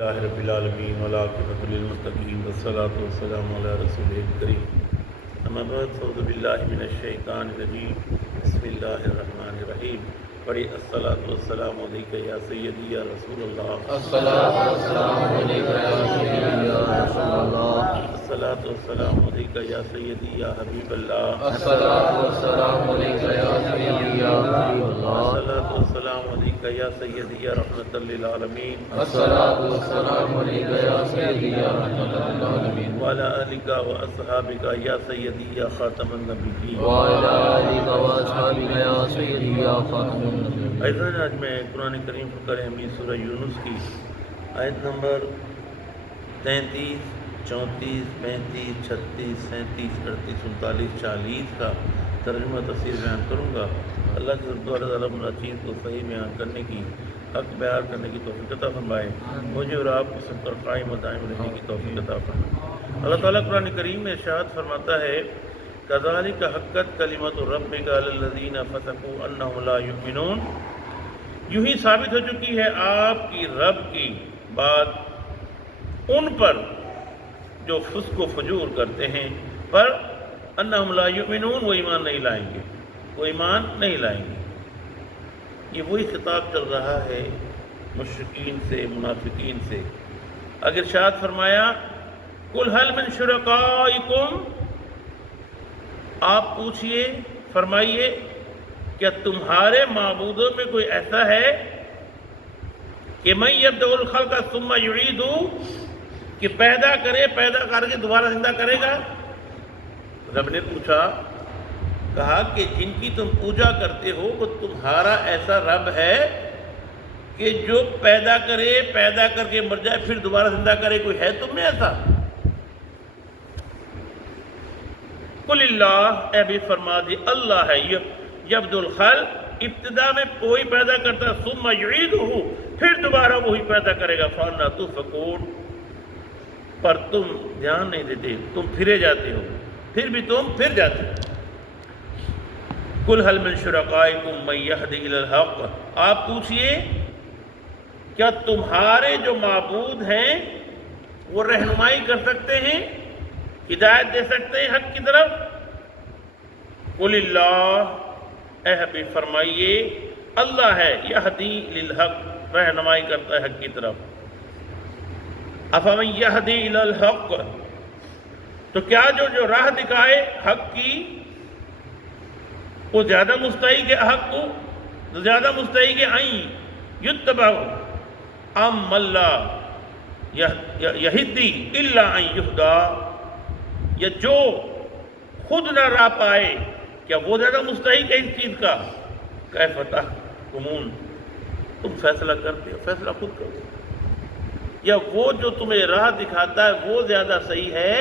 اللہ رب العالمین والعاقبۃ للمتقین والصلاۃ والسلام علی رسول کریم اما بعد فاعوذ باللہ من الشیطان الرجیم بسم اللہ الرحمن الرحیم پڑھی الصلاۃ والسلام علیک یا سیدی یا رسول اللہ الصلاۃ والسلام علیک یا سیدی یا رسول اللہ الصلاۃ والسلام علیک یا سیدی یا حبیب اللہ الصلاۃ والسلام علیک یا سیدی یا حبیب اللہ الصلاۃ والسلام علیک یا سیدی یا رحمۃ للعالمین الصلاۃ والسلام علیک یا سیدی یا رحمۃ للعالمین وعلی آلک واصحابک یا سیدی یا خاتم النبیین وعلی آلک واصحابک یا سیدی یا خاتم النبیین۔ ایضاً آج میں قرآن کریم فقہ حمید سورہ یونس کی آیت نمبر 33 34 35 36 37 38 39 40 کا ترجمہ تفسیر بیان کروں گا۔ اللہ کے رب تعالیٰ چیز کو صحیح بیان کرنے کی حق بیان کرنے کی توفیق عطا فرمائے، مجھے اور آپ کو سب پر قائم و دائم رہنے کی توفیق عطا فرمائے۔ اللہ تعالیٰ قرآن کریم میں ارشاد فرماتا ہے کذالک حقت کلمۃ ربک علی الذین فسقوا انہم لا یؤمنون، یوں ہی ثابت ہو چکی ہے آپ کی رب کی بات ان پر جو فسق و فجور کرتے ہیں، پر انہم لا یؤمنون، وہ ایمان نہیں لائیں گے، وہ ایمان نہیں لائیں گے۔ یہ وہی خطاب چل رہا ہے مشرکین سے، منافقین سے۔ اگر ارشاد فرمایا قل هل من شرکائکم، آپ پوچھئے، فرمائیے کیا تمہارے معبودوں میں کوئی ایسا ہے کہ من یبدأ الخلق ثم یعیدہ، کہ پیدا کرے، پیدا کر کے دوبارہ زندہ کرے گا؟ رب نے پوچھا، کہا کہ جن کی تم پوجا کرتے ہو وہ تمہارا ایسا رب ہے کہ جو پیدا کرے، پیدا کر کے مر جائے پھر دوبارہ زندہ کرے؟ کوئی ہے تم میں ایسا؟ قل اللہ، اے بھی فرما دی اللہ ہے یبدأ الخلق، ابتدا میں وہی پیدا کرتا، ثم یعیدہ، پھر دوبارہ وہی پیدا کرے گا، فأنا تؤفکون، پر تم دھیان نہیں دیتے، تم پھرے جاتے ہو، پھر بھی تم پھر جاتے ہو۔ قل هل من شرکائکم من یہدی الی الحق، آپ پوچھئے کیا تمہارے جو معبود ہیں وہ رہنمائی کر سکتے ہیں، ہدایت دے سکتے ہیں حق کی طرف؟ قل اللہ، اے حبیب فرمائیے اللہ ہے یہدی للحق، رہنمائی کرتا ہے حق کی طرف۔ افمن یہدی الی الحق، تو کیا جو راہ دکھائے حق کی وہ زیادہ مستحق ہے حق کو، زیادہ مستحق ہے ان یتبع ام من لا یہدی الا ان یہدی، یا جو خود نہ راہ پائے کیا وہ زیادہ مستحق ہے اس چیز کا؟ کیف تحکمون، تم فیصلہ کرتے ہو، فیصلہ خود کرو، یا وہ جو تمہیں راہ دکھاتا ہے وہ زیادہ صحیح ہے،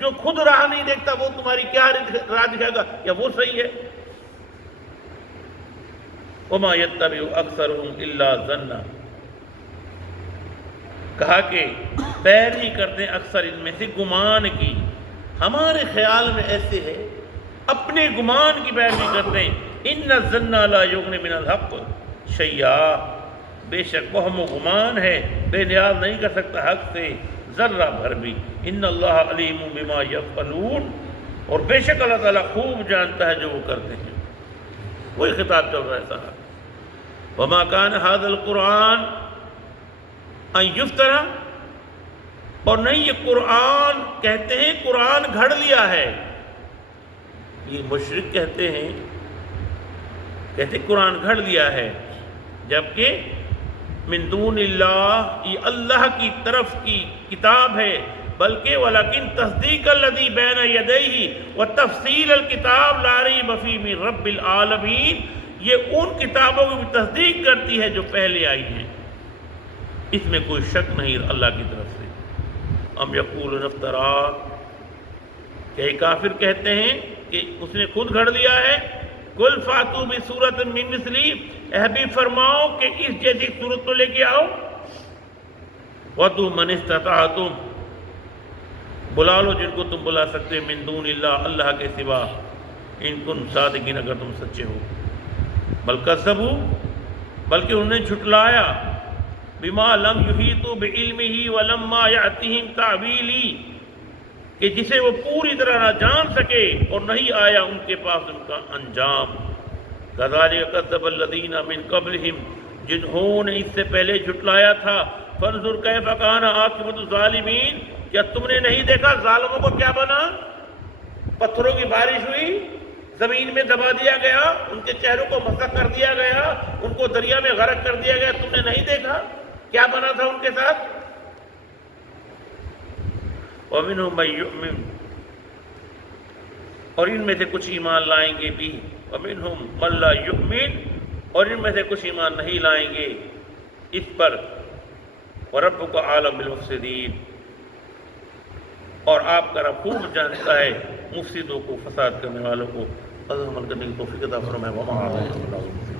جو خود راہ نہیں دیکھتا وہ تمہاری کیا راہ دکھائے گا، یا وہ صحیح ہے؟ وما یتبع اکثرهم الا ظنا، کہا کہ پیروی کرتے ہیں اکثر ان میں سے گمان کی، ہمارے خیال میں ایسے ہے، اپنے گمان کی پیروی کرتے ہیں۔ ان الظن لا یغنی من الحق شیئا، بے شک وہم و گمان ہے بے نیاز نہیں کر سکتا حق سے ذرہ بھر بھی۔ ان اللہ علیم بما یفعلون، اور بے شک اللہ تعالیٰ خوب جانتا ہے جو وہ کرتے ہیں۔ وہی خطاب چل رہا ہے صاحب۔ وما کان ھذا القرآن ان یفترا، اور نہیں یہ قرآن، کہتے ہیں قرآن گھڑ لیا ہے، یہ مشرک کہتے ہیں قرآن گھڑ لیا ہے، جبکہ من دون اللہ، یہ اللہ کی طرف کی کتاب ہے، بلکہ ولیکن تصدیق الذی بین یدیہ وتفصیل الکتاب لا ریب فیہ من رب العالمین، یہ ان کتابوں کی تصدیق کرتی ہے جو پہلے آئی ہیں، اس میں کوئی شک نہیں اللہ کی طرف سے۔ ام یقولون افترا، کہ کافر کہتے ہیں کہ اس نے خود گھڑ لیا ہے۔ قل فاتوا بسورۃ من مثلہ، اے حبیب فرماؤ کہ اس جیسی صورت تو لے کے آؤ۔ وَدُوا مَنِ اسْتَطَعْتُمْ، بلا لو جن کو تم بلا سکتے، من دون اللہ، اللہ کے سوا، ان کن صادقین، اگر تم سچے ہو۔ بل کذبوا، بلکہ انہوں نے جھٹلایا، بما لم یحیطوا بعلمہ ولما یأتہم تعویلی، کہ جسے وہ پوری طرح نہ جان سکے اور نہیں آیا ان کے پاس ان کا انجام۔ کذالک کذب الذین من قبلہم، جنہوں نے اس سے پہلے جھٹلایا تھا۔ فانظر کیف کان عاقبۃ الظالمین، کیا تم نے نہیں دیکھا ظالموں کو کیا بنا؟ پتھروں کی بارش ہوئی، زمین میں دبا دیا گیا، ان کے چہروں کو مسخ کر دیا گیا، ان کو دریا میں غرق کر دیا گیا۔ تم نے نہیں دیکھا کیا بنا تھا ان کے ساتھ؟ وَمِنْهُمْ مَن يُؤْمِنُ، اور ان میں سے کچھ ایمان لائیں گے بھی، وَمِنْهُمْ مَن لَا يُؤْمِنُ، اور ان میں سے کچھ ایمان نہیں لائیں گے اس پر۔ وَرَبُّكَ أَعْلَمُ بِالْمُفْسِدِينَ، اور آپ کا رب خوب جانتا ہے مفسدوں کو، فساد کرنے والوں کو۔ عمل کرنے کی توفیق عطا فرمائے۔ وَمَا عَلَيْنَا إِلَّا الْبَلَاغُ الْمُبِينُ۔